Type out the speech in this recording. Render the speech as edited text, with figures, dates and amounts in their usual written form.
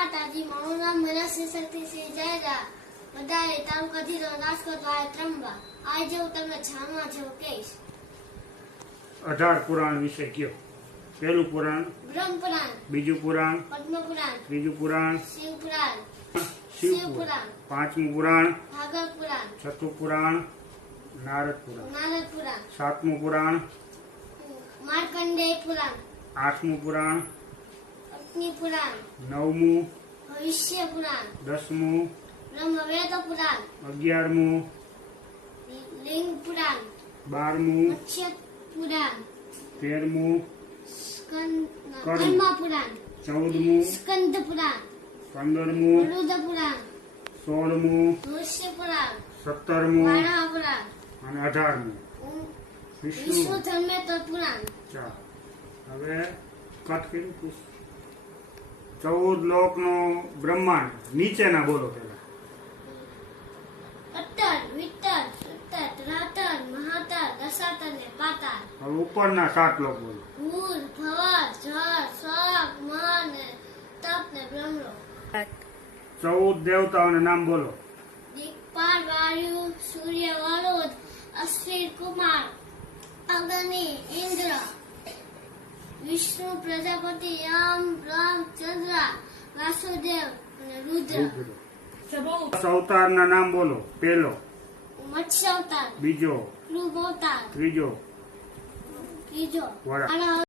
માતાજી, મારું નામ મનસ્વી શક્તિસિંહ જાયરા, બધાએ તાલુકા જિલ્લો રાજકોટ વાય ત્રંબા. આજે હું તમને જાણવા જેવું કહીશ. 18 પુરાણ વિશે કયો. પહેલું પુરાણ બ્રહ્મ પુરાણ, બીજું પુરાણ પદ્મ પુરાણ, ત્રીજું પુરાણ શિવ પુરાણ, શિવ શિવ પુરાણ, પાંચમું પુરાણ ભાગવત પુરાણ, છઠ્ઠું પુરાણ નારદ પુરાણ, નારદ પુરાણ, સાતમું પુરાણ માર્કંડેય પુરાણ, આઠમું પુરાણ અગ્નિ પુરાણ, નવમું ભવિષ્ય પુરાણ, દસમું બ્રહ્મવેદ પુરાણ, 11મું લિંગ પુરાણ, 12મું મત્સ્ય પુરાણ, 13મું કર્મ પુરાણ, 14મું સ્કંદ પુરાણ, 15મું ગરુડ પુરાણ, 16મું ઋષિ પુરાણ, 17મું વાણા પુરાણ, અને 18મું વિષ્ણુ વિષ્ણુ. ધર્મેન્દ્ર પુરાણ. ચાલો હવે કટ કરી 14 લોકનો બ્રહ્માંડ નીચેના બોલો પેલા. અતર, વિતર, સુતર, ધરાતર, મહાતર, રસાતર ને પાતાળ. હવે ઉપરના 7 લોક બોલો. ભૂર, ભવર, જળ, સ્વર્ગ, મન ને તપ ને બ્રહ્મલોક. 14 દેવતાઓના નામ બોલો. દિક્પાલ, વાયુ, સૂર્ય, વરુણ, અશ્વિન, કુમાર, અગ્નિ, ઇન્દ્ર, વિષ્ણુ, પ્રજાપતિ, યમ, બ્રહ્મ, ચંદ્ર, વાસુદેવ અને રુદ્ર. 10 અવતારના નામ બોલો. પહેલો, મત્સ્ય અવતાર, બીજો, કૃપ અવતાર, ત્રીજો, ત્રીજો વરાહ. વાણા